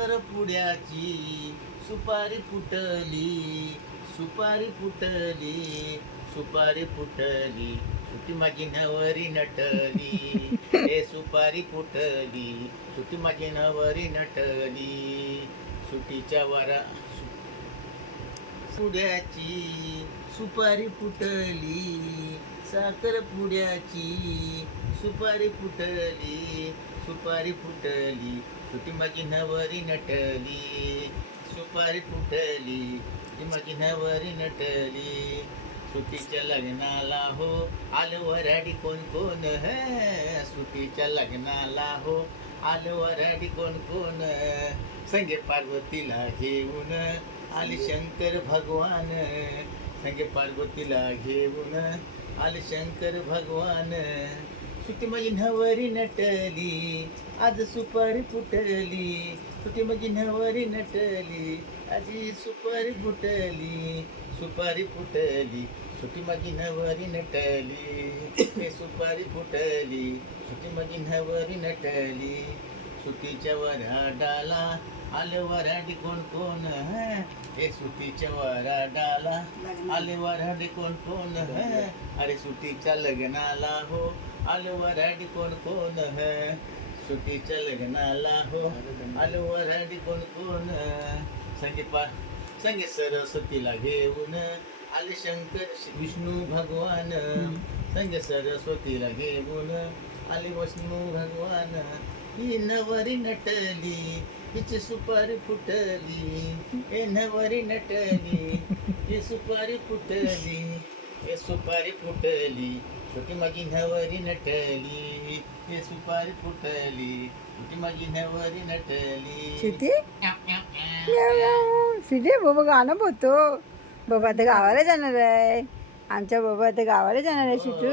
साखर पुड्याची सुपारी फुटली सुपारी फुटली सुपारी फुटली सुटी माझी नवरी नटली. हे सुपारी फुटली सुटी माझी नवरी नटली. सुटीच्या वारा पुड्याची सुपारी फुटली साखर पुड्याची सुपारी फुटली सुपारी फुटली सुटी माझी नवरी नटली. सुपारी फुटली सुटी माझी नवरी नटली. सुटीच्या लग्नाला हो आलं वराडी कोण कोण है? सुटीच्या लग्नाला हो आलं वराडी कोण कोण संगे पार्वतीला घेऊन आली शंकर भगवान. संगे पार्वतीला घेऊन आले शंकर भगवान. सुटी माझी नवरी नटली आज सुपारी फुटली. सुटी माझी नवरी नटली आज सुपारी फुटली. सुपारी फुटली सुटी माझी नवरी नटली. सुपारी फुटली सुटी माझी नवरी नटली. सुटीच्या वराडाला आले वराडी कोण कोण है? सुटीच्या वराडाला आले वराडी कोण कोण है? अरे सुटीच्या लग्नाला हो आले वराडी कोण कोण है? सुटीच्या लग्नाला हो आले वराडी कोण कोण संगे पा संगे सरस्वतीला घेऊन आले शंकर विष्णू भगवान। संगे सरस्वतीला घेऊन आले विष्णू भगवान. ही नवरी नटली हिची सुपारी फुटली. हे नवरी नटली ही सुपारी फुटली. हे सुपारी फुटली छोटी माझी नवरी नटली. हे सुपारी फुटली छोटी माझी नवरी नटली. शिटी बाबा गाणं बोलतो. बाबा आता गावाला जाणार आहे. आमच्या बाबा आता गावाला जाणार आहे शिटू.